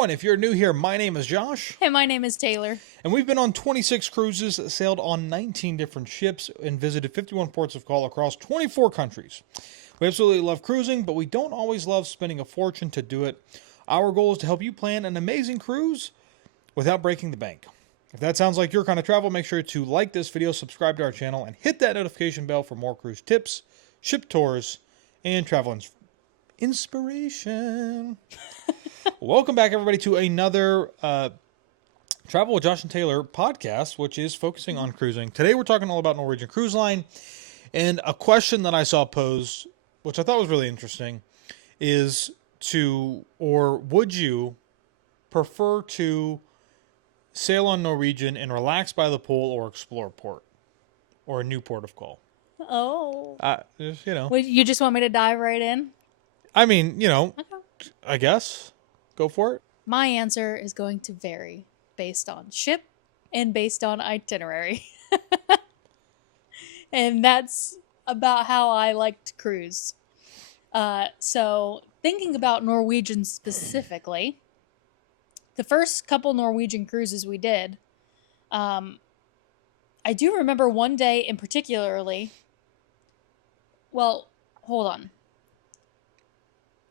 everyone, if you're new here, my name is Josh. Hey, my name is Taylor. And we've been on 26 cruises, sailed on 19 different ships, and visited 51 ports of call across 24 countries. We absolutely love cruising, but we don't always love spending a fortune to do it. Our goal is to help you plan an amazing cruise without breaking the bank. If that sounds like your kind of travel, make sure to like this video, subscribe to our channel, and hit that notification bell for more cruise tips, ship tours, and travel inspiration. Welcome back, everybody, to another Travel with Josh and Taylor podcast, which is focusing on cruising. Today, we're talking all about Norwegian Cruise Line. And a question that I saw posed, which I thought was really interesting, is would you prefer to sail on Norwegian and relax by the pool or explore port or a new port of call? Oh. Just, You just want me to dive right in? I mean, Okay. I guess. Go for it. My answer is going to vary based on ship and based on itinerary. And that's about how I like to cruise. So thinking about Norwegian specifically, the first couple Norwegian cruises we did, I do remember one day in particularly. Well, hold on.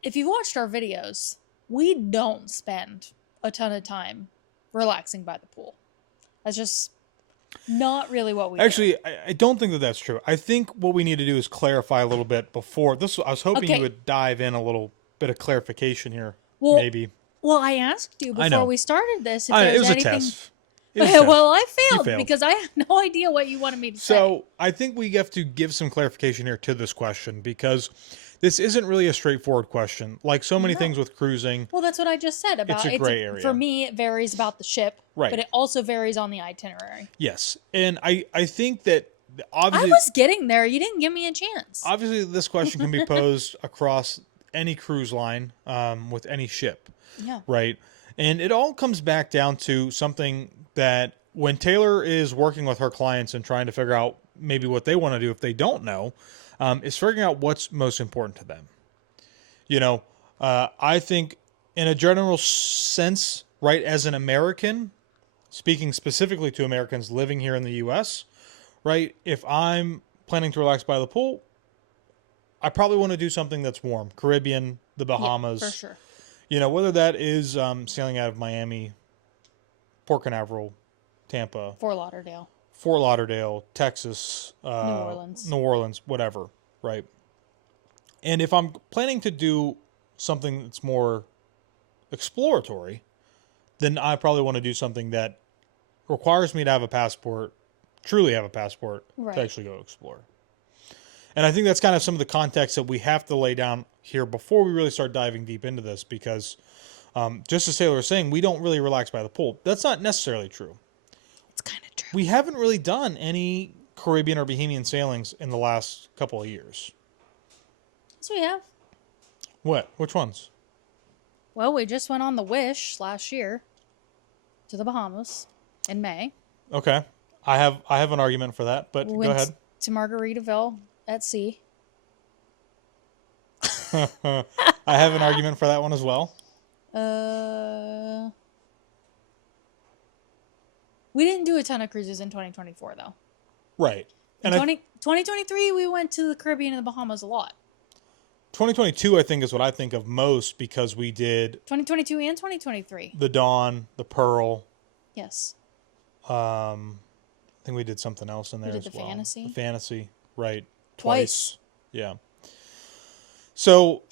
If you've watched our videos, we don't spend a ton of time relaxing by the pool. That's just not really what we do. Actually, I don't think that that's true. I think what we need to do is clarify a little bit before this. I was hoping you would dive in a little bit of clarification here, maybe. Well, I asked you before we started this if it was anything. A test. Well, I failed because I have no idea what you wanted me to say. So I think we have to give some clarification here to this question because this isn't really a straightforward question. Like so many things with cruising. Well, that's what I just said about it's a gray area. For me, it varies about the ship, right? But it also varies on the itinerary. Yes, and I think that obviously I was getting there. You didn't give me a chance. Obviously, this question can be posed across any cruise line with any ship. Yeah. Right. And it all comes back down to something that when Taylor is working with her clients and trying to figure out maybe what they want to do if they don't know, is figuring out what's most important to them. I think in a general sense, right, as an American, speaking specifically to Americans living here in the U.S., right, if I'm planning to relax by the pool, I probably want to do something that's warm. Caribbean, the Bahamas. Yeah, for sure. Whether that is sailing out of Miami, Port Canaveral, Tampa, Fort Lauderdale, Texas, New Orleans, whatever, right? And if I'm planning to do something that's more exploratory, then I probably want to do something that requires me to have a passport, truly have a passport, to actually go explore. And I think that's kind of some of the context that we have to lay down here before we really start diving deep into this because just as Taylor was saying, we don't really relax by the pool. That's not necessarily true. It's kind of true. We haven't really done any Caribbean or Bahamian sailings in the last couple of years. Yes, we have. What? Which ones? Well, we just went on the Wish last year to the Bahamas in May. Okay. I have an argument for that, but go ahead. To Margaritaville at sea. I have an argument for that one as well. We didn't do a ton of cruises in 2024, though. Right. And 2023, we went to the Caribbean and the Bahamas a lot. 2022, I think, is what I think of most because we did 2022 and 2023. The Dawn, the Pearl. Yes. I think we did something else in there as well. The Fantasy, right. Twice. Yeah. So,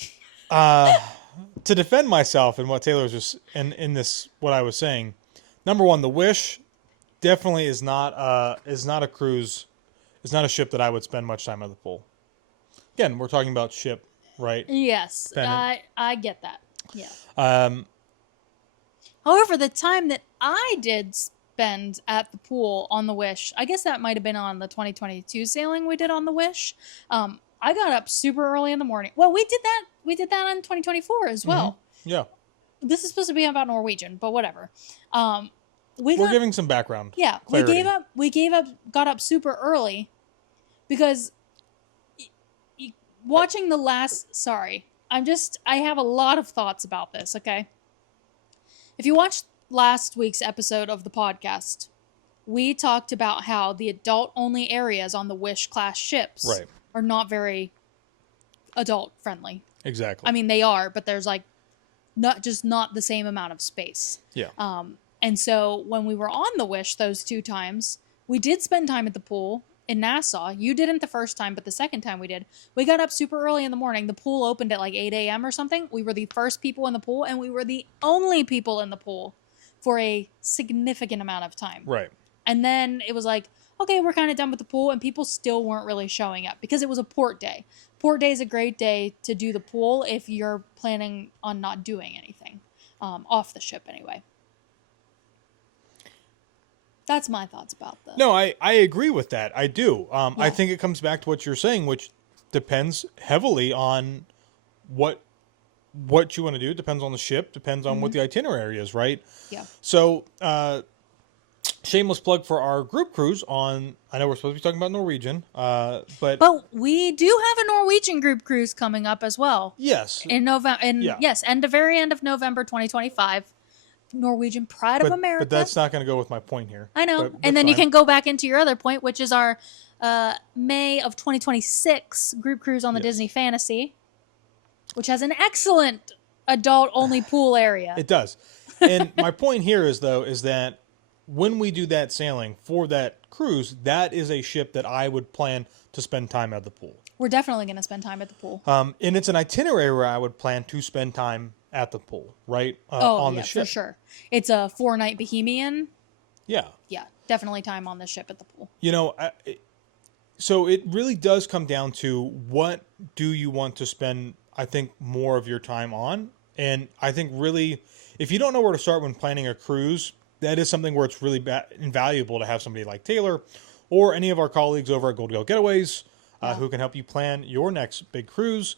to defend myself and what Taylor was just in this, what I was saying, number one, the Wish definitely is not a cruise, is not a ship that I would spend much time at the pool. Again, we're talking about ship, right? Yes, I get that. Yeah. However, the time that I did spend at the pool on the Wish, I guess that might have been on the 2022 sailing we did on the Wish. I got up super early in the morning. Well, we did that. We did that on 2024 as well. Mm-hmm. Yeah. This is supposed to be about Norwegian, but whatever. We're giving some background. Yeah, clarity. got up super early because watching the last. Sorry, I have a lot of thoughts about this. Okay, If you watched last week's episode of the podcast, we talked about how the adult-only areas on the Wish class ships Right. are not very adult-friendly. Exactly. I mean, they are, but there's like not the same amount of space. Yeah. And so when we were on the Wish those 2 times, we did spend time at the pool in Nassau. You didn't the first time, but the second time we did. We got up super early in the morning. The pool opened at like 8 a.m. or something. We were the first people in the pool, and we were the only people in the pool for a significant amount of time. Right. And then it was like, okay, we're kind of done with the pool, and people still weren't really showing up because it was a port day. Port day is a great day to do the pool if you're planning on not doing anything off the ship anyway. That's my thoughts about that. No, I agree with that. I do. I think it comes back to what you're saying, which depends heavily on what you want to do. Depends on the ship. Depends on what the itinerary is, right? Yeah. So, shameless plug for our group cruise on. I know we're supposed to be talking about Norwegian, but we do have a Norwegian group cruise coming up as well. yes, In November. Yes, very end of November 2025. Norwegian Pride of America. But that's not going to go with my point here. I know. But And then fine. you can go back into your other point, which is our May of 2026 group cruise on the Disney Fantasy, which has an excellent adult-only pool area. It does. And my point here is that when we do that sailing for that cruise, that is a ship that I would plan to spend time at the pool. We're definitely going to spend time at the pool. And it's an itinerary where I would plan to spend time at the pool, right? On the ship. For sure. It's a 4-night Bohemian. Yeah. Yeah, definitely time on the ship at the pool. You know, so it really does come down to what do you want to spend, I think, more of your time on. And I think really, if you don't know where to start when planning a cruise, that is something where it's really invaluable to have somebody like Taylor or any of our colleagues over at Goldgell Getaways who can help you plan your next big cruise,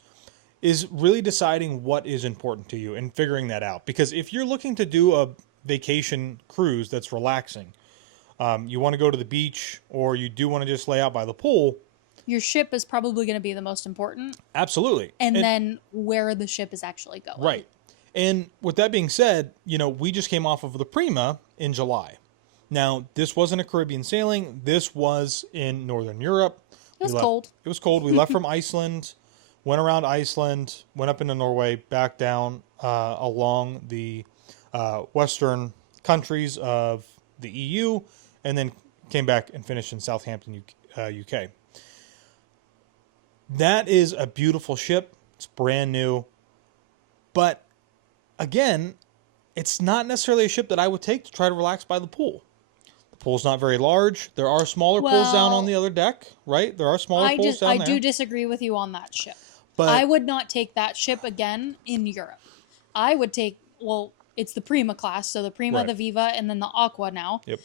is really deciding what is important to you and figuring that out. Because if you're looking to do a vacation cruise that's relaxing, you want to go to the beach, or you do want to just lay out by the pool, Your ship is probably going to be the most important. Absolutely. And then where the ship is actually going. Right. And with that being said, we just came off of the Prima in July. Now, this wasn't a Caribbean sailing. This was in Northern Europe. It was cold. It was cold. We left from Iceland, went around Iceland, went up into Norway, back down along the western countries of the EU, and then came back and finished in Southampton, UK. That is a beautiful ship. It's brand new. But again, it's not necessarily a ship that I would take to try to relax by the pool. The pool's not very large. There are smaller pools down on the other deck, right? There are smaller pools down there. I do disagree with you on that ship. But I would not take that ship again in Europe. I would take, it's the Prima class, so the Prima, Right. the Viva, and then the Aqua now. Yep.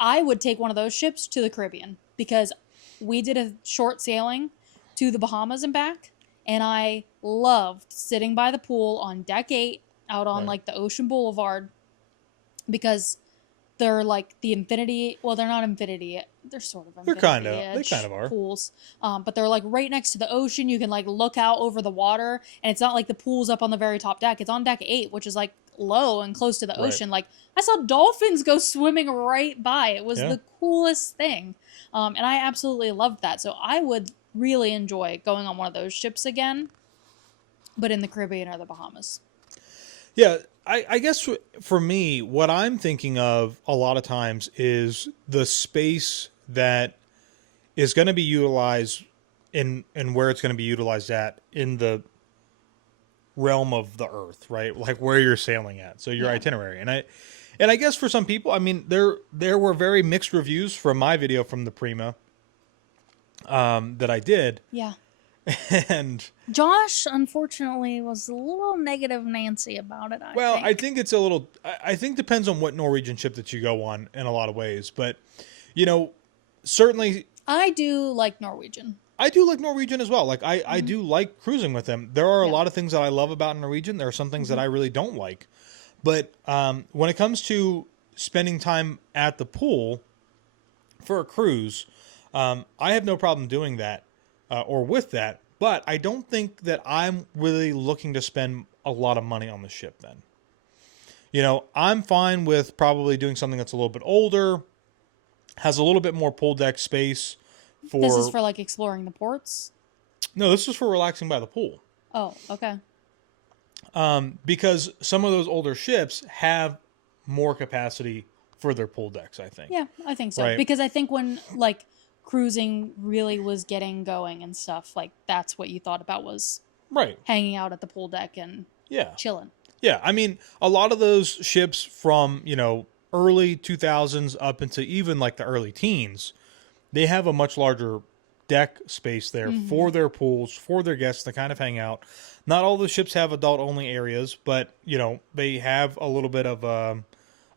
I would take one of those ships to the Caribbean because we did a short sailing to the Bahamas and back, and I loved sitting by the pool on deck 8 out on Right. the Ocean Boulevard, because they're like the infinity, they're not infinity, they're sort of infinity they kind of are pools, but they're like right next to the ocean. You can look out over the water, and it's not like the pool's up on the very top deck. It's on deck 8, which is low and close to the ocean. I saw dolphins go swimming right by. It was the coolest thing, and I absolutely loved that. So I would really enjoy going on one of those ships again, but in the Caribbean or the Bahamas. Yeah, I guess for me, what I'm thinking of a lot of times is the space that is going to be utilized and where it's going to be utilized at in the realm of the Earth, right? Like where you're sailing at. So your itinerary. And I guess for some people, I mean, there were very mixed reviews from my video from the Prima that I did. Yeah. And Josh, unfortunately, was a little negative Nancy about it, I think it's a little, I think depends on what Norwegian ship that you go on in a lot of ways. But, certainly. I do like Norwegian. I do like Norwegian as well. I do like cruising with them. There are a lot of things that I love about Norwegian. There are some things that I really don't like. But when it comes to spending time at the pool for a cruise, I have no problem doing that. Or with that, but I don't think that I'm really looking to spend a lot of money on the ship then. I'm fine with probably doing something that's a little bit older, has a little bit more pool deck space for... This is for like exploring the ports? No, this is for relaxing by the pool. Oh, okay. Because some of those older ships have more capacity for their pool decks, I think. Yeah, I think so. Right. Because I think when like cruising really was getting going and stuff, like that's what you thought about was Right. hanging out at the pool deck and chilling. Yeah, I mean, a lot of those ships from, early 2000s up into even like the early teens, they have a much larger deck space there for their pools, for their guests to kind of hang out. Not all the ships have adult-only areas, but, they have a little bit of a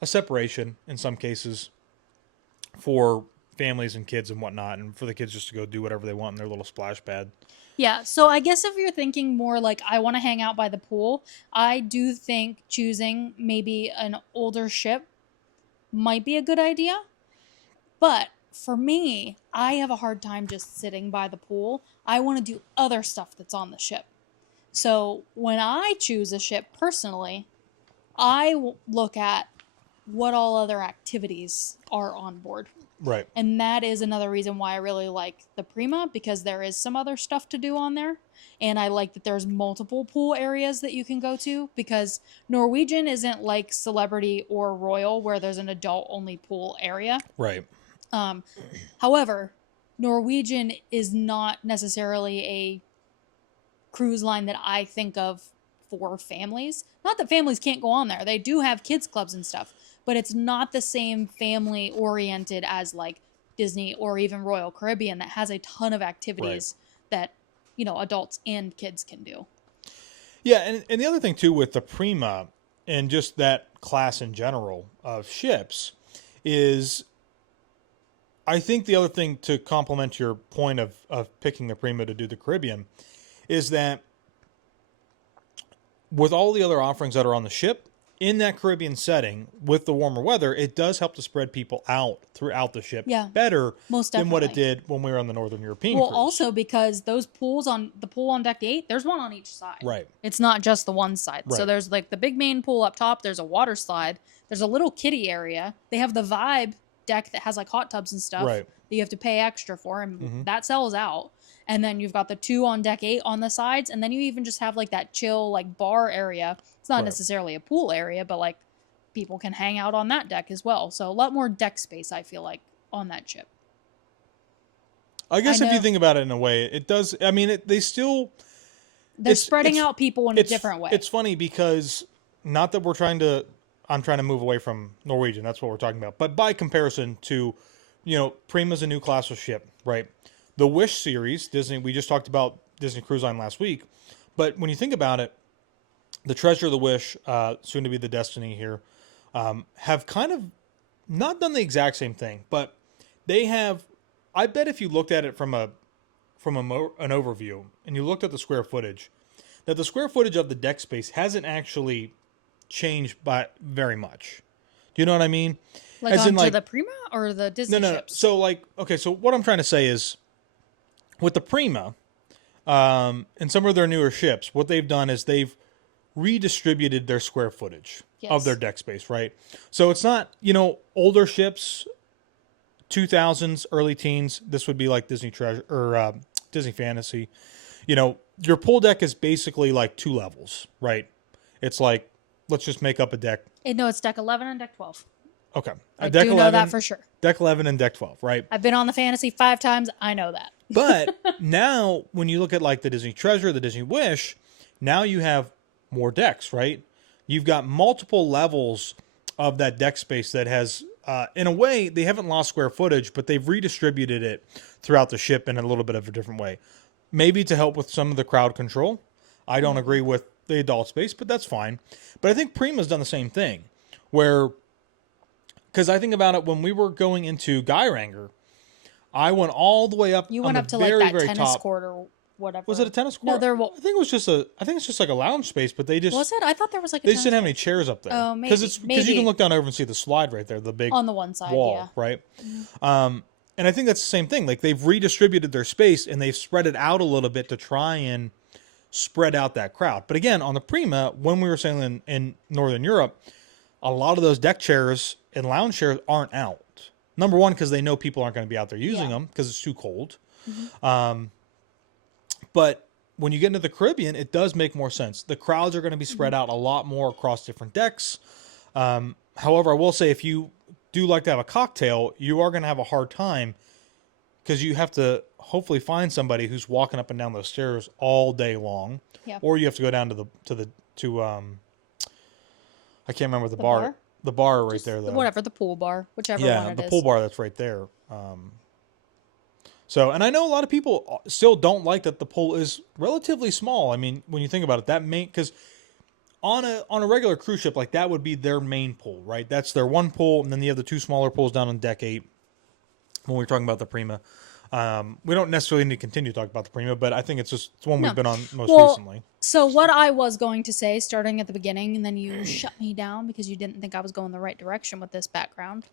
separation in some cases for families and kids and whatnot, and for the kids just to go do whatever they want in their little splash pad. Yeah, so I guess if you're thinking more like I want to hang out by the pool, I do think choosing maybe an older ship might be a good idea. But for me, I have a hard time just sitting by the pool. I want to do other stuff that's on the ship. So when I choose a ship personally, I look at what all other activities are on board. Right. And that is another reason why I really like the Prima, because there is some other stuff to do on there. And I like that there's multiple pool areas that you can go to, because Norwegian isn't like Celebrity or Royal where there's an adult-only pool area. Right. However, Norwegian is not necessarily a cruise line that I think of for families. Not that families can't go on there. They do have kids clubs and stuff, but it's not the same family oriented as like Disney or even Royal Caribbean that has a ton of activities that, adults and kids can do. Yeah, and the other thing too with the Prima and just that class in general of ships is, I think the other thing to complement your point of picking the Prima to do the Caribbean is that with all the other offerings that are on the ship, in that Caribbean setting, with the warmer weather, it does help to spread people out throughout the ship better than what it did when we were on the Northern European cruise. Also because those pools the pool on deck 8, there's one on each side. Right. It's not just the one side. Right. So there's like the big main pool up top, there's a water slide, there's a little kiddie area. They have the Vibe deck that has like hot tubs and stuff that you have to pay extra for, and that sells out. And then you've got the 2 on deck 8 on the sides, and then you even just have like that chill like bar area. It's not necessarily a pool area, but like people can hang out on that deck as well. So a lot more deck space, I feel like, on that ship. I guess if you think about it in a way, it does. I mean, they're spreading out people in a different way. It's funny because not that I'm trying to move away from Norwegian. That's what we're talking about. But by comparison to, Prima's a new class of ship, right? The Wish series, Disney, we just talked about Disney Cruise Line last week. But when you think about it, the Treasure, the Wish, soon to be the Destiny here, have kind of not done the exact same thing, but they have. I bet if you looked at it from an overview and you looked at the square footage, that the square footage of the deck space hasn't actually changed by very much. Do you know what I mean? Like onto the Prima or the Disney ships? So so what I'm trying to say is, with the Prima, and some of their newer ships, what they've done is they've redistributed their square footage of their deck space, right? So it's not, older ships, 2000s, early teens. This would be like Disney Treasure or Disney Fantasy. Your pool deck is basically like 2 levels, right? It's like, let's just make up a deck. No, it's deck 11 and deck 12. Okay. I do know that for sure. Deck 11 and deck 12, right? I've been on the Fantasy 5 times. I know that. But now, when you look at like the Disney Treasure, the Disney Wish, now you have more decks, right? You've got multiple levels of that deck space that has, in a way, they haven't lost square footage, but they've redistributed it throughout the ship in a little bit of a different way. Maybe to help with some of the crowd control. I don't agree with the adult space, but that's fine. But I think Prima's done the same thing, where, because I think about it, when we were going into Geiranger, I went all the way up. You went up to like that tennis court or whatever. Was it a tennis court? No, I think it was just I think it's just like a lounge space, but they just. Was it? I thought there was like. They just didn't have any chairs up there. Oh, maybe. Because you can look down over and see the slide right there, the big on the one side wall, right? And I think that's the same thing. Like they've redistributed their space and they've spread it out a little bit to try and spread out that crowd. But again, on the Prima, when we were sailing in Northern Europe, a lot of those deck chairs and lounge chairs aren't out. Number one, because they know people aren't going to be out there using them because it's too cold. But when you get into the Caribbean, it does make more sense. The crowds are going to be spread out a lot more across different decks. However, I will say if you do like to have a cocktail, you are going to have a hard time because you have to hopefully find somebody who's walking up and down those stairs all day long. Yeah. Or you have to go down to I can't remember the bar. The bar right Just there, though. whatever, the pool bar, whichever one it is. Yeah, the pool bar that's right there. So, and I know a lot of people still don't like that the pool is relatively small. I mean, when you think about it, that because on a regular cruise ship, like that would be their main pool, right? That's their one pool, and then you have the two smaller pools down on deck 8 when we're talking about the Prima. We don't necessarily need to continue to talk about the Prima, but I think it's one we've been on most recently. So what I was going to say, starting at the beginning, and then you shut me down because you didn't think I was going the right direction with this background.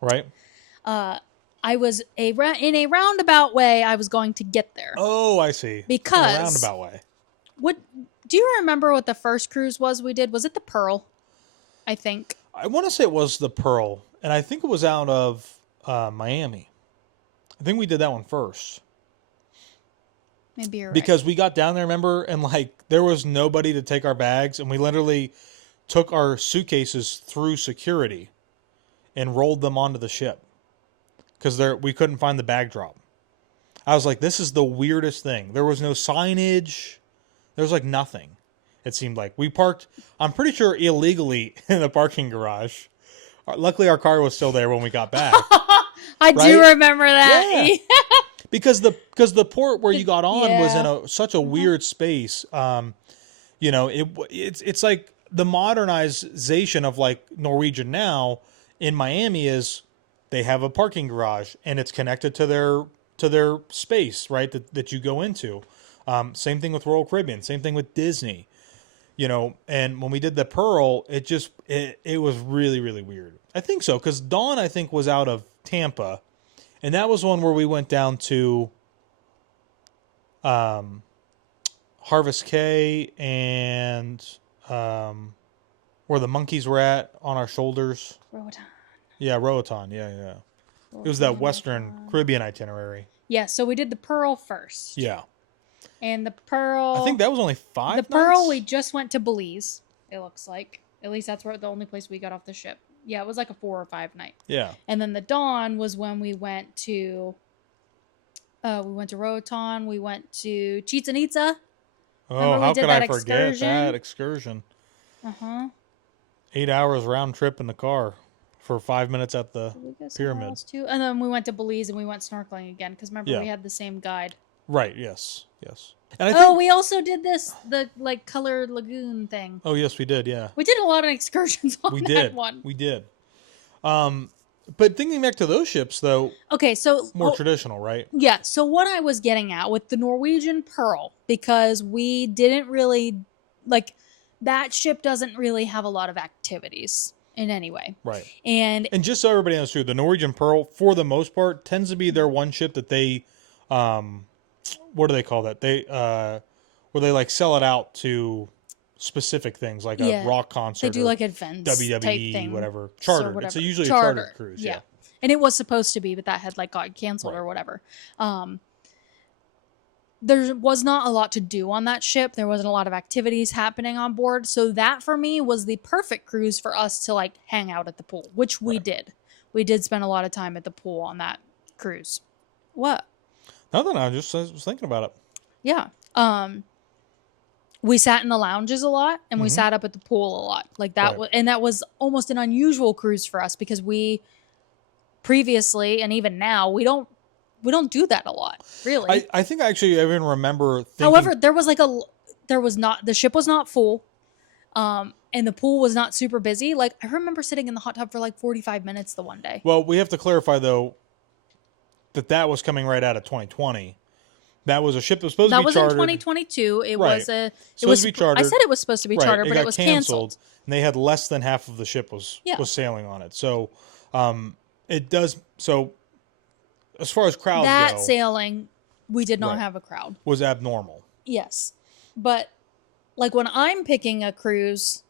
Right. I was in a roundabout way. I was going to get there. Oh, I see. Because in a roundabout way. What do you remember? What the first cruise was we did? Was it the Pearl? I think. I want to say it was the Pearl, and I think it was out of Miami. I think we did that one first. Maybe you're right. Because we got down there, remember, and like there was nobody to take our bags, and we literally took our suitcases through security and rolled them onto the ship because we couldn't find the bag drop. I was like, this is the weirdest thing. There was no signage. There was like nothing. It seemed like we parked, I'm pretty sure illegally in the parking garage. Luckily, our car was still there when we got back. I do remember that. Yeah. Because the port where you got on was in such a weird space. You know, it's like the modernization of like Norwegian now in Miami is they have a parking garage and it's connected to their space, right? That you go into. Same thing with Royal Caribbean. Same thing with Disney. You know, and when we did the Pearl, it was really, really weird. I think so, because Dawn, I think, was out of Tampa. And that was one where we went down to Harvest Cay and where the monkeys were at on our shoulders. Roatan. Yeah, Roatan. Yeah. It was that Western Caribbean itinerary. Yeah, so we did the Pearl first. Yeah. And the Pearl... I think that was only 5 nights? The Pearl, we just went to Belize, it looks like. At least that's the only place we got off the ship. Yeah, it was like a 4 or 5 night. Yeah. And then the Dawn was when we went to Roatan, we went to Chichen Itza. Oh, how could I forget that excursion? 8 hours round trip in the car for 5 minutes at the pyramid. Too? And then we went to Belize and we went snorkeling again because remember we had the same guide. Right. Yes. And I think, we also did the like colored lagoon thing. Oh yes, we did. Yeah. We did a lot of excursions on that one. We did. But thinking back to those ships though. Okay, so more traditional, right? Yeah. So what I was getting at with the Norwegian Pearl, because we didn't really like that ship doesn't really have a lot of activities in any way. Right. And just so everybody understood, the Norwegian Pearl, for the most part, tends to be their one ship that they what do they call that? They where they like sell it out to specific things like a rock concert. They do like events, WWE, type thing, whatever. Chartered. It's usually a chartered cruise. Yeah. And it was supposed to be, but that had like got canceled or whatever. There was not a lot to do on that ship. There wasn't a lot of activities happening on board. So that for me was the perfect cruise for us to like hang out at the pool, which we did. We did spend a lot of time at the pool on that cruise. What? Nothing. I was thinking about it. Yeah. We sat in the lounges a lot and we sat up at the pool a lot. Like that was, and that was almost an unusual cruise for us because we previously and even now we don't do that a lot, really. I think actually I even remember thinking... However, the ship was not full. And the pool was not super busy. Like I remember sitting in the hot tub for like 45 minutes the one day. Well, we have to clarify though that was coming right out of 2020. That was a ship that was supposed to be chartered. That was in 2022. It was supposed to be chartered. I said it was supposed to be chartered, but it was canceled. And they had less than half of the ship was sailing on it. So it does. So as far as crowds go, that sailing, we did not have a crowd. Was abnormal. Yes, but like when I'm picking a cruise,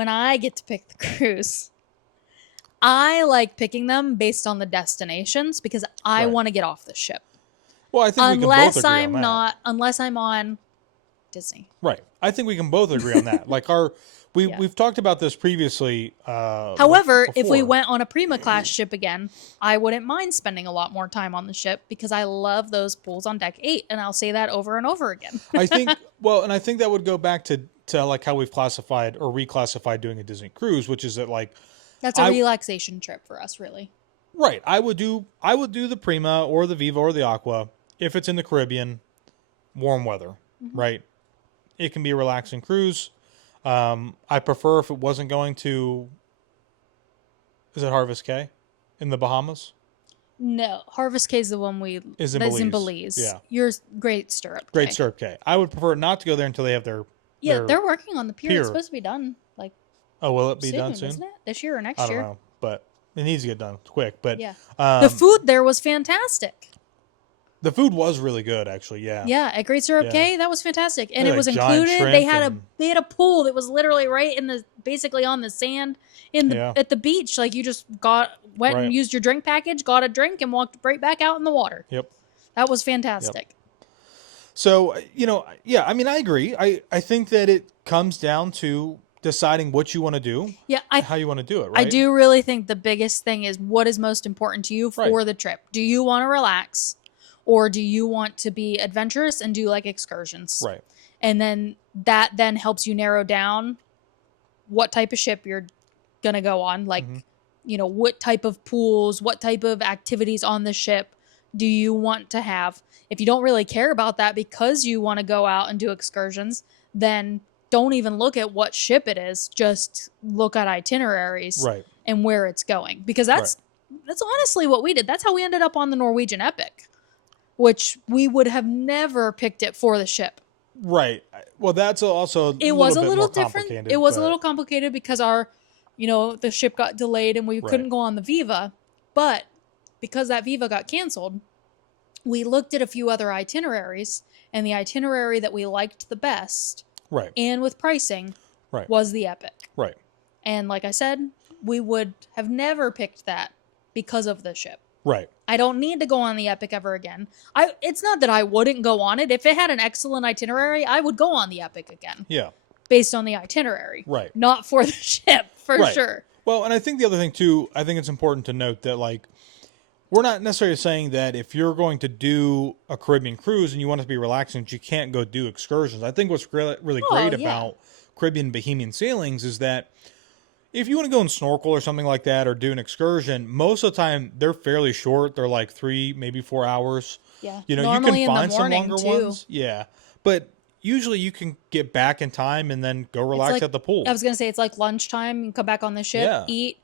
when I get to pick the cruise, I like picking them based on the destinations because I Right. want to get off the ship. Well, I think we can both agree on that. Unless I'm on Disney. Right. I think we can both agree on that. Like we've talked about this previously. However, if we before. went on a Prima class ship again, I wouldn't mind spending a lot more time on the ship because I love those pools on deck 8, and I'll say that over and over again. I think and I think that would go back to like how we've classified or reclassified doing a Disney cruise, which is that like That's a relaxation trip for us, really. right. I would do the Prima or the Viva or the Aqua if it's in the Caribbean, warm weather, right? It can be a relaxing cruise. I prefer if it wasn't going to. Is it Harvest Caye in the Bahamas? No, Harvest Caye is the one Is in that's Belize. in Belize. Yeah. Your Great Stirrup. Great Caye. Stirrup Caye. I would prefer not to go there until they have their. Yeah, they're working on the pier. It's supposed to be done like Oh, will it be done soon? Isn't it? This year or next I don't year? know, but it needs to get done quick. But Yeah, the food there was fantastic. the food was really good, actually. Yeah. Yeah, at Great Stirrup Yeah. Caye, that was fantastic, and Yeah, it was like giant included. They shrimp had a pool that was literally right in the basically on the sand at the beach. Like you just went and used your drink package, got a drink, and walked right back out in the water. Yep. That was fantastic. Yep. So yeah. I mean, I agree. I think that it comes down to deciding what you want to do. Yeah, how you want to do it. Right. I do really think the biggest thing is what is most important to you for the trip. Do you want to relax? Or do you want to be adventurous and do like excursions? Right. And then that then helps you narrow down what type of ship you're going to go on. Like, what type of pools, what type of activities on the ship do you want to have? If you don't really care about that because you want to go out and do excursions, then don't even look at what ship it is. Just look at itineraries and where it's going. Because that's honestly what we did. That's how we ended up on the Norwegian Epic, which we would have never picked it for the ship. Right. Well, that's also it was a little different. It was a little complicated because the ship got delayed and we couldn't go on the Viva. But because that Viva got canceled, we looked at a few other itineraries, and the itinerary that we liked the best, and with pricing, was the Epic. Right. And like I said, we would have never picked that because of the ship. Right. I don't need to go on the Epic ever again. It's not that I wouldn't go on it. If it had an excellent itinerary, I would go on the Epic again. Yeah. Based on the itinerary. Right. Not for the ship, for sure. Well, and I think the other thing, too, I think it's important to note that, like, we're not necessarily saying that if you're going to do a Caribbean cruise and you want it to be relaxing, you can't go do excursions. I think what's really great about Caribbean Bohemian sailings is that if you want to go and snorkel or something like that or do an excursion, most of the time they're fairly short. They're like 3, maybe 4 hours. Yeah. Normally you can find some longer ones. Yeah. But usually you can get back in time and then go relax at the pool. I was going to say it's like lunchtime. You come back on the ship, eat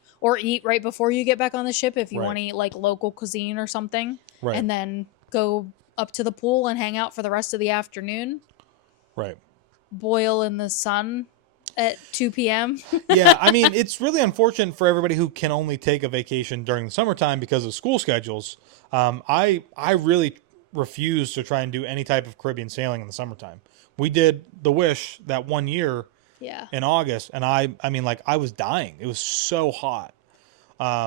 right before you get back on the ship if you want to eat like local cuisine or something. Right. And then go up to the pool and hang out for the rest of the afternoon. Right. Boil in the sun at 2 p.m. Yeah, I mean, it's really unfortunate for everybody who can only take a vacation during the summertime because of school schedules. I really refuse to try and do any type of Caribbean sailing in the summertime. We did the Wish that one year in August, and I mean, like, I was dying. It was so hot.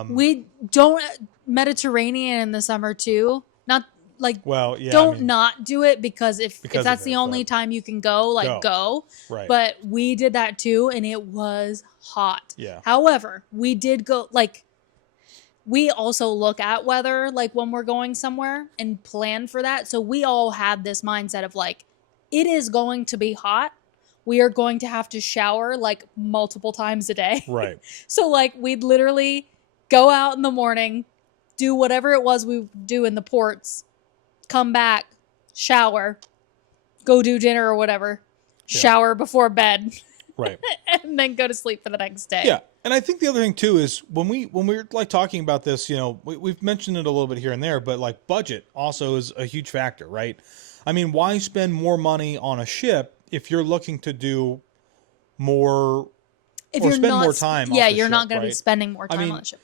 We don't Mediterranean in the summer too. Not like not do it because if that's the only time you can go, go. Right. But we did that too, and it was hot. Yeah. However, we did go we also look at weather when we're going somewhere and plan for that. So we all had this mindset of it is going to be hot. We are going to have to shower multiple times a day. Right. So we'd literally go out in the morning, do whatever it was we do in the ports, come back, shower, go do dinner or whatever, shower before bed. Right. And then go to sleep for the next day. Yeah. And I think the other thing too is when we're talking about this, we've mentioned it a little bit here and there, but budget also is a huge factor, right? I mean, why spend more money on a ship if you're looking to do more spend more time on the ship? You're not going to be spending more time on the ship.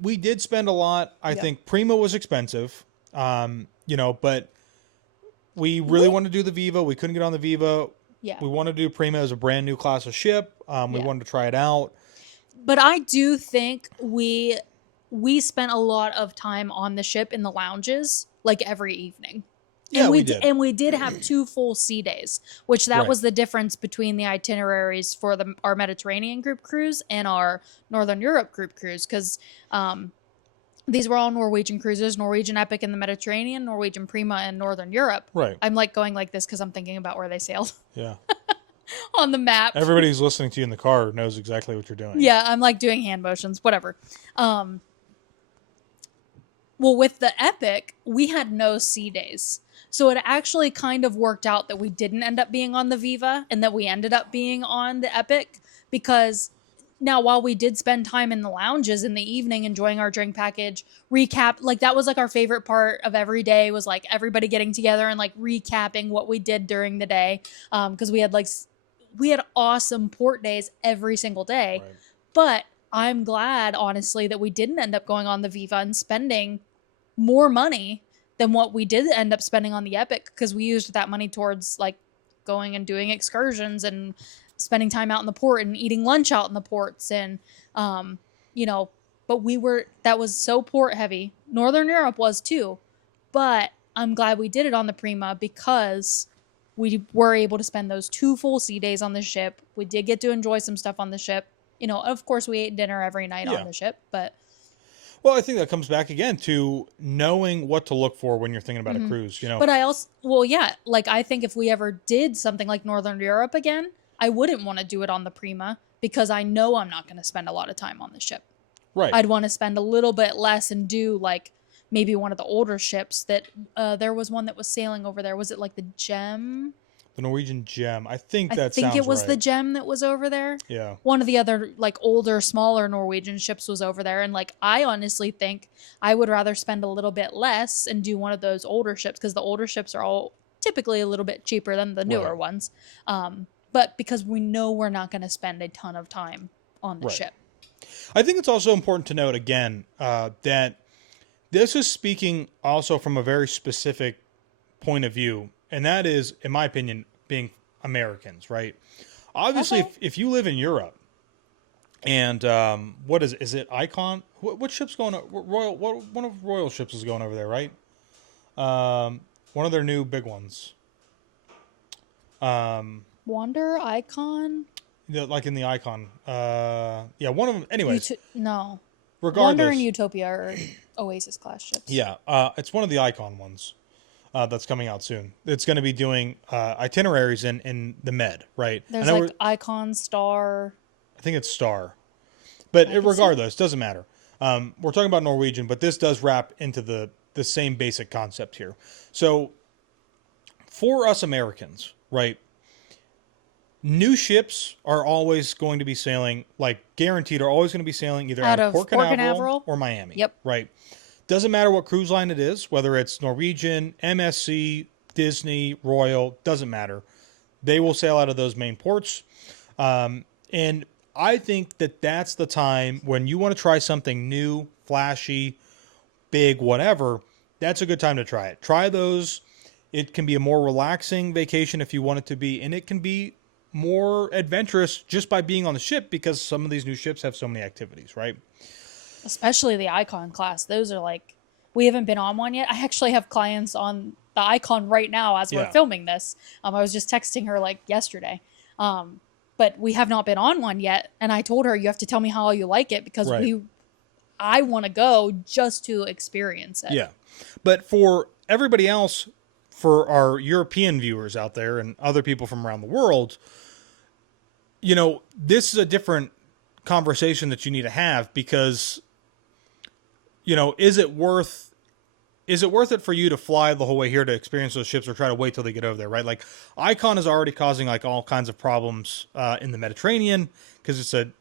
We did spend a lot. I think Prima was expensive, but we really wanted to do the Viva. We couldn't get on the Viva. Yeah. We wanted to do Prima as a brand new class of ship. We Yeah. wanted to try it out. But I do think we spent a lot of time on the ship in the lounges, like every evening. Yeah, we did. did. And we did have 2 full sea days, which that Right. was the difference between the itineraries for our Mediterranean group cruise and our Northern Europe group cruise, because these were all Norwegian cruises: Norwegian Epic in the Mediterranean, Norwegian Prima in Northern Europe. Right. I'm like going like this because I'm thinking about where they sailed Yeah. on the map. Everybody who's listening to you in the car knows exactly what you're doing. Yeah, I'm like doing hand motions, whatever. Well, with the Epic, we had no sea days. So it actually kind of worked out that we didn't end up being on the Viva and that we ended up being on the Epic, because now, while we did spend time in the lounges in the evening enjoying our drink package, recap, like that was like our favorite part of every day, was like everybody getting together and like recapping what we did during the day. Because we had awesome port days every single day. Right. But I'm glad, honestly, that we didn't end up going on the Viva and spending more money than what we did end up spending on the Epic, because we used that money towards like going and doing excursions and spending time out in the port and eating lunch out in the ports. And, but that was so port heavy. Northern Europe was too, but I'm glad we did it on the Prima because we were able to spend those 2 full sea days on the ship. We did get to enjoy some stuff on the ship. Of course we ate dinner every night on the ship, but well, I think that comes back again to knowing what to look for when you're thinking about a cruise, But I also, like I think if we ever did something like Northern Europe again, I wouldn't want to do it on the Prima because I know I'm not going to spend a lot of time on the ship. Right. I'd want to spend a little bit less and do like maybe one of the older ships that there was one that was sailing over there. Was it like the Gem? The Norwegian Gem. I think I think it was the Gem that was over there. Yeah. One of the other like older, smaller Norwegian ships was over there. And like, I honestly think I would rather spend a little bit less and do one of those older ships, because the older ships are all typically a little bit cheaper than the newer ones. But because we know we're not going to spend a ton of time on the ship. I think it's also important to note again that this is speaking also from a very specific point of view. And that is, in my opinion, being Americans, right? Obviously, Okay. if you live in Europe, and what is it Icon? What ship's going? Royal? One of Royal ships is going over there, right? One of their new big ones. Wander, Icon? Like in the Icon. Yeah, one of them. Anyways, no. regardless. Wander and Utopia are Oasis class ships. Yeah, it's one of the Icon ones. That's coming out soon. It's going to be doing itineraries in the Med, right? There's like Icon, Star. I think it's Star. But regardless, doesn't matter. We're talking about Norwegian, but this does wrap into the same basic concept here. So for us Americans, right, new ships are always going to be sailing, like guaranteed, are always going to be sailing either out of Port Canaveral or Miami. Yep. Right. Doesn't matter what cruise line it is, whether it's Norwegian, MSC, Disney, Royal, doesn't matter. They will sail out of those main ports. And I think that that's the time when you want to try something new, flashy, big, whatever. That's a good time to try it. Try those. It can be a more relaxing vacation if you want it to be, and it can be more adventurous just by being on the ship, because some of these new ships have so many activities, right? Especially the Icon class. Those are like, we haven't been on one yet. I actually have clients on the Icon right now as we're filming this. I was just texting her like yesterday. But we have not been on one yet. And I told her, you have to tell me how you like it, because I want to go just to experience it. Yeah. But for everybody else, for our European viewers out there and other people from around the world, this is a different conversation that you need to have, because is it worth it for you to fly the whole way here to experience those ships, or try to wait till they get over there, right? Like Icon is already causing like all kinds of problems in the Mediterranean, because it's a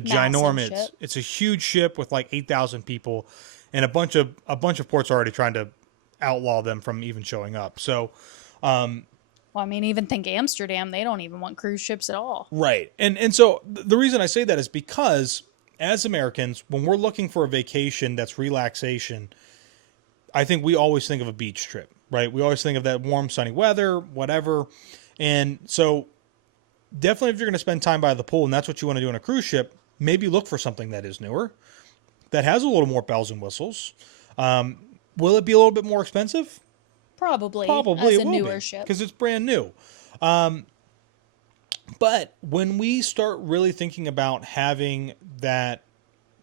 ginormous ship. It's a huge ship with like 8,000 people, and a bunch of ports are already trying to outlaw them from even showing up. So well, I mean, even think Amsterdam, they don't even want cruise ships at all. Right. And so the reason I say that is because as Americans, when we're looking for a vacation that's relaxation, I think we always think of a beach trip, right? We always think of that warm, sunny weather, whatever. And so definitely if you're going to spend time by the pool and that's what you want to do on a cruise ship, maybe look for something that is newer, that has a little more bells and whistles. Will it be a little bit more expensive? Probably Probably as it a will newer be ship. because it's brand new. But when we start really thinking about having that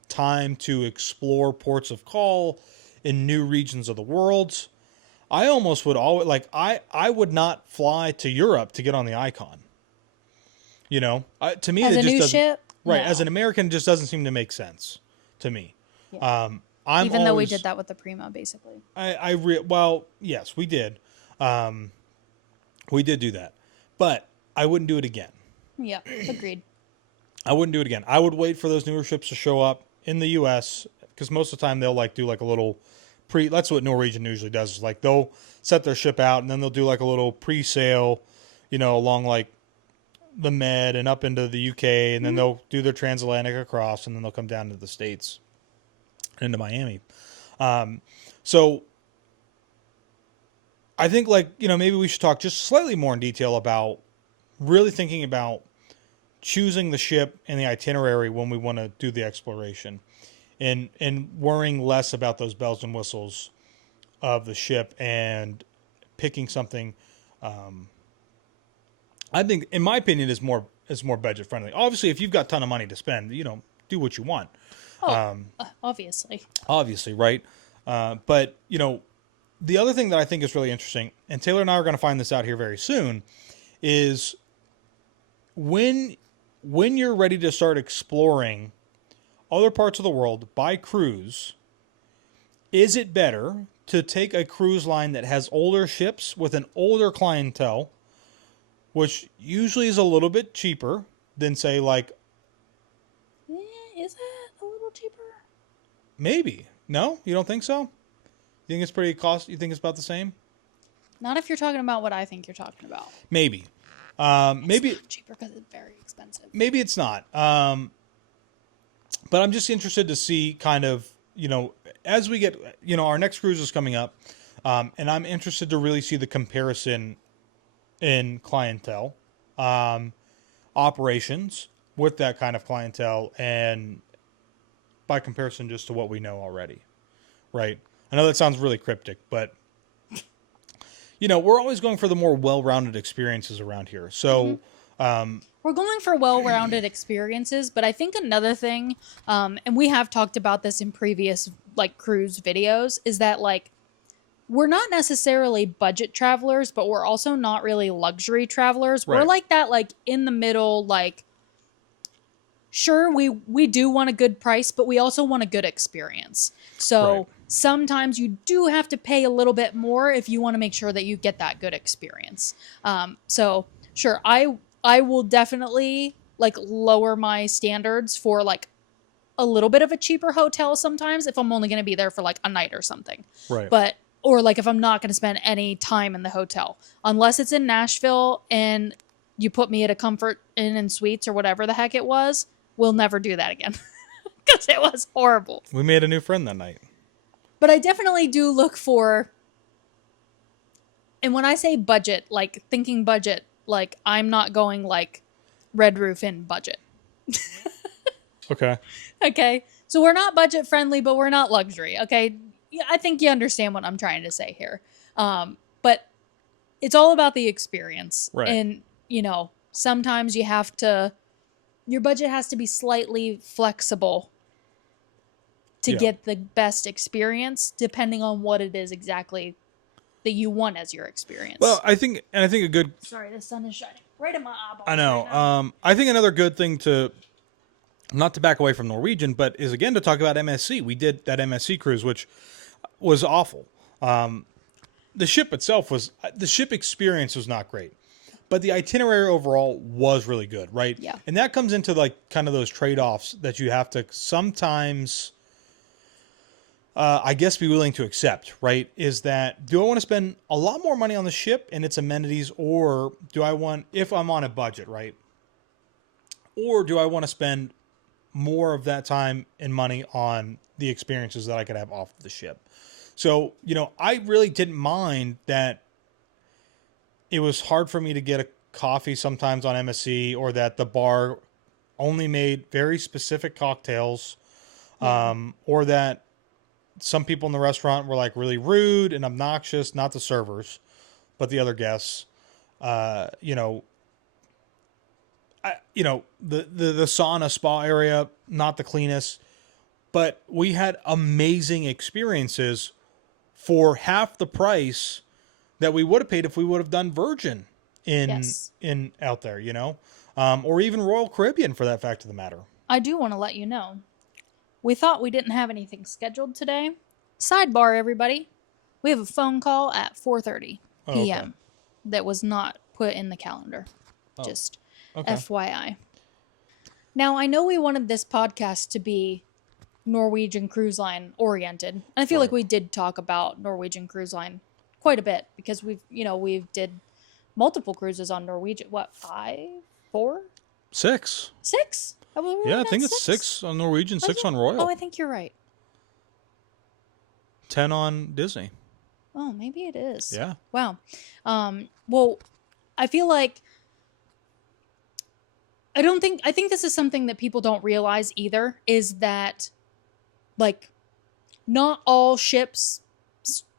time to explore ports of call in new regions of the world, I almost would always like I would not fly to Europe to get on the Icon. You know, to me As it a just new doesn't. ship? Right, No. as an American, it just doesn't seem to make sense to me. Yeah. I'm Even though we always, did that with the Prima, basically. well, yes, we did. We did do that, but I wouldn't do it again. Yeah, agreed. I wouldn't do it again. I would wait for those newer ships to show up in the U.S. because most of the time they'll like do like a little pre. That's what Norwegian usually does. Is like they'll set their ship out and then they'll do like a little pre-sale, along like the Med and up into the UK, and then they'll do their transatlantic across, and then they'll come down to the States, into Miami. So I think maybe we should talk just slightly more in detail about really thinking about choosing the ship and the itinerary when we want to do the exploration, and worrying less about those bells and whistles of the ship and picking something. I think, in my opinion, is more budget friendly. Obviously, if you've got a ton of money to spend, do what you want. Obviously. Obviously, right? But the other thing that I think is really interesting, and Taylor and I are going to find this out here very soon, is when you're ready to start exploring other parts of the world by cruise, is it better to take a cruise line that has older ships with an older clientele, which usually is a little bit cheaper than, say, like... Is it a little cheaper? Maybe. No? You don't think so? You think it's pretty cost? You think it's about the same? Not if you're talking about what I think you're talking about. Maybe. Maybe It's not cheaper because it's very expensive. Maybe it's not. But I'm just interested to see kind of, as we get, our next cruise is coming up. And I'm interested to really see the comparison in clientele, operations with that kind of clientele, and by comparison just to what we know already. Right? I know that sounds really cryptic, but we're always going for the more well-rounded experiences around here. So, we're going for well-rounded experiences, but I think another thing, and we have talked about this in previous cruise videos, is that we're not necessarily budget travelers, but we're also not really luxury travelers. Right. We're like that, in the middle, sure, we do want a good price, but we also want a good experience. So Right. sometimes you do have to pay a little bit more if you want to make sure that you get that good experience. So sure, I will definitely lower my standards for a little bit of a cheaper hotel sometimes if I'm only going to be there for a night or something. Right. But or if I'm not going to spend any time in the hotel, unless it's in Nashville and you put me at a Comfort Inn and Suites or whatever the heck it was, we'll never do that again because it was horrible. We made a new friend that night. But I definitely do look for, and when I say budget, thinking budget, I'm not going Red Roof Inn budget. Okay. Okay. So we're not budget friendly, but we're not luxury. Okay. Yeah, I think you understand what I'm trying to say here. But it's all about the experience. Right. And, sometimes your budget has to be slightly flexible to get the best experience, depending on what it is exactly that you want as your experience. Well, I think a good... Sorry, the sun is shining right in my eyeball. I know. Right now. I think another good thing to, not to back away from Norwegian, but is again to talk about MSC. We did that MSC cruise, which was awful. The ship experience was not great, but the itinerary overall was really good, right? Yeah. And that comes into kind of those trade-offs that you have to sometimes, I guess, be willing to accept, right? Is that, do I want to spend a lot more money on the ship and its amenities, or do I want, if I'm on a budget, right? Or do I want to spend more of that time and money on the experiences that I could have off the ship? So, I really didn't mind that it was hard for me to get coffee sometimes on MSC, or that the bar only made very specific cocktails, or that some people in the restaurant were like really rude and obnoxious, not the servers, but the other guests. The sauna spa area, not the cleanest, but we had amazing experiences for half the price that we would have paid if we would have done Virgin in out there, or even Royal Caribbean for that fact of the matter. I do want to let you know, we thought we didn't have anything scheduled today. Sidebar, everybody. We have a phone call at 4:30 p.m. that was not put in the calendar. Just FYI. Now, I know we wanted this podcast to be Norwegian Cruise Line oriented. And I feel like we did talk about Norwegian Cruise Line quite a bit because we've did multiple cruises on Norwegian. What, 5? 4? 6. 6? I think it's 6 on Norwegian, 6 on Royal. Oh, I think you're right. 10 on Disney. Oh, maybe it is. Yeah. Wow. Well, I feel like I think this is something that people don't realize either, is that, like, not all ships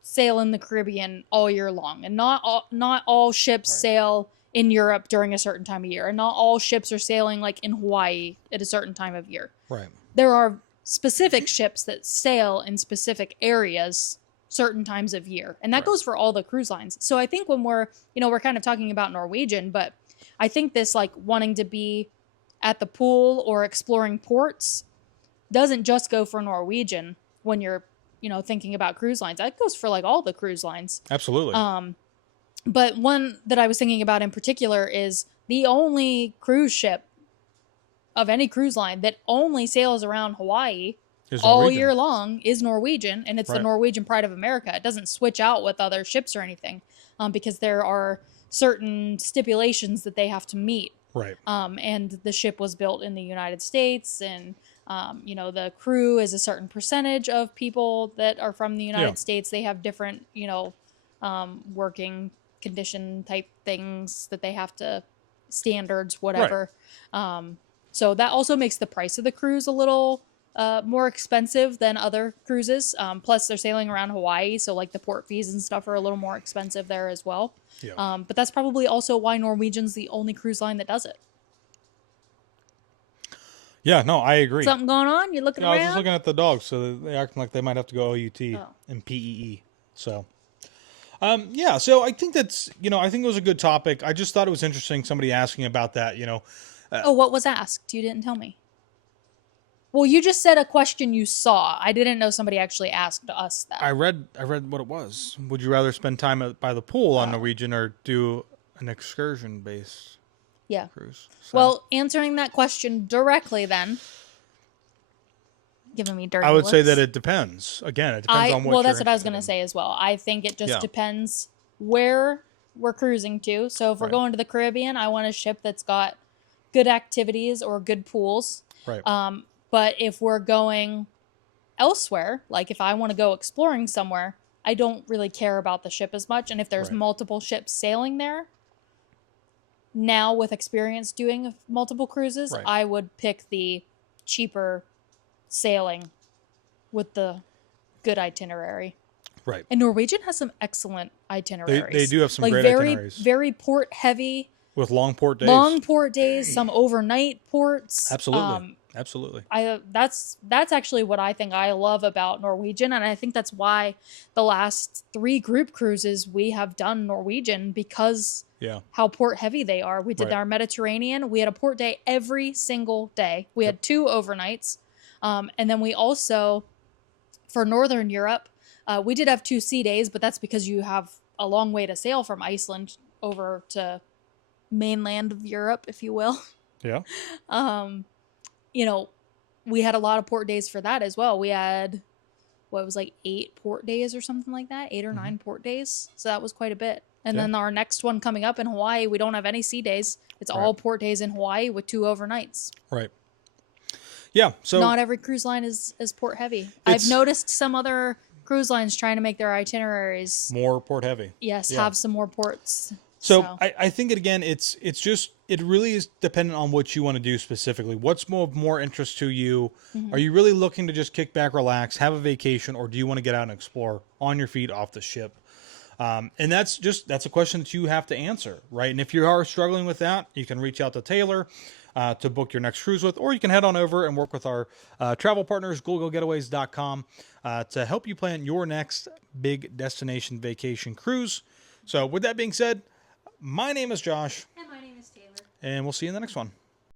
sail in the Caribbean all year long, and not all ships sail in Europe during a certain time of year, and not all ships are sailing, like, in Hawaii at a certain time of year. Right. There are specific ships that sail in specific areas certain times of year, and that goes for all the cruise lines. So I think when we're kind of talking about Norwegian, but I think this, like, wanting to be at the pool or exploring ports doesn't just go for Norwegian when you're, thinking about cruise lines. That goes for, like, all the cruise lines. Absolutely. But one that I was thinking about in particular is the only cruise ship of any cruise line that only sails around Hawaii all year long is Norwegian, and it's the Norwegian Pride of America. It doesn't switch out with other ships or anything, because there are certain stipulations that they have to meet. Right. And the ship was built in the United States, and the crew is a certain percentage of people that are from the United States. They have different, working condition type things that they have to, standards, whatever. Right. So that also makes the price of the cruise a little more expensive than other cruises. Plus they're sailing around Hawaii, so, like, the port fees and stuff are a little more expensive there as well. Yeah. But that's probably also why Norwegian's the only cruise line that does it. Yeah, no, I agree. Something going on? You looking around? I was just looking at the dogs, so they're acting like they might have to go OUT and PEE. So, so I think that's, I think it was a good topic. I just thought it was interesting, somebody asking about that, what was asked? You didn't tell me. Well, you just said a question you saw. I didn't know somebody actually asked us that. I read what it was. Would you rather spend time by the pool on Norwegian or do an excursion-based cruise? So, well, answering that question directly then, giving me dirty I would looks. say that it depends. Again, it depends on what well, that's what I was going to say as well. I think it just depends where we're cruising to. So if we're going to the Caribbean, I want a ship that's got good activities or good pools. Right. But if we're going elsewhere, like if I want to go exploring somewhere, I don't really care about the ship as much. And if there's multiple ships sailing there, now with experience doing multiple cruises, I would pick the cheaper sailing with the good itinerary. Right. And Norwegian has some excellent itineraries. They do have some, like, great itineraries. Very port heavy. With long port days. Long port days, some overnight ports. Absolutely. Absolutely. That's actually what I think I love about Norwegian, and I think that's why the last 3 group cruises we have done Norwegian, because how port heavy they are. We did our Mediterranean. We had a port day every single day. We had 2 overnights, and then we also, for Northern Europe, we did have 2 sea days, but that's because you have a long way to sail from Iceland over to mainland of Europe, if you will. Yeah. We had a lot of port days for that as well. We had, 8 port days or something like that, 8 or 9 port days. So that was quite a bit. And then our next one coming up in Hawaii, we don't have any sea days. It's all port days in Hawaii with 2 overnights. Right. Yeah. So not every cruise line is port heavy. I've noticed some other cruise lines trying to make their itineraries more port heavy. Yes, have some more ports. So I think it's just, it really is dependent on what you want to do specifically. What's more interest to you? Are you really looking to just kick back, relax, have a vacation, or do you want to get out and explore on your feet off the ship? And that's a question that you have to answer, right? And if you are struggling with that, you can reach out to Taylor to book your next cruise with, or you can head on over and work with our travel partners, goldgellgetaways.com, to help you plan your next big destination vacation cruise. So with that being said, my name is Josh. And my name is Taylor. And we'll see you in the next one.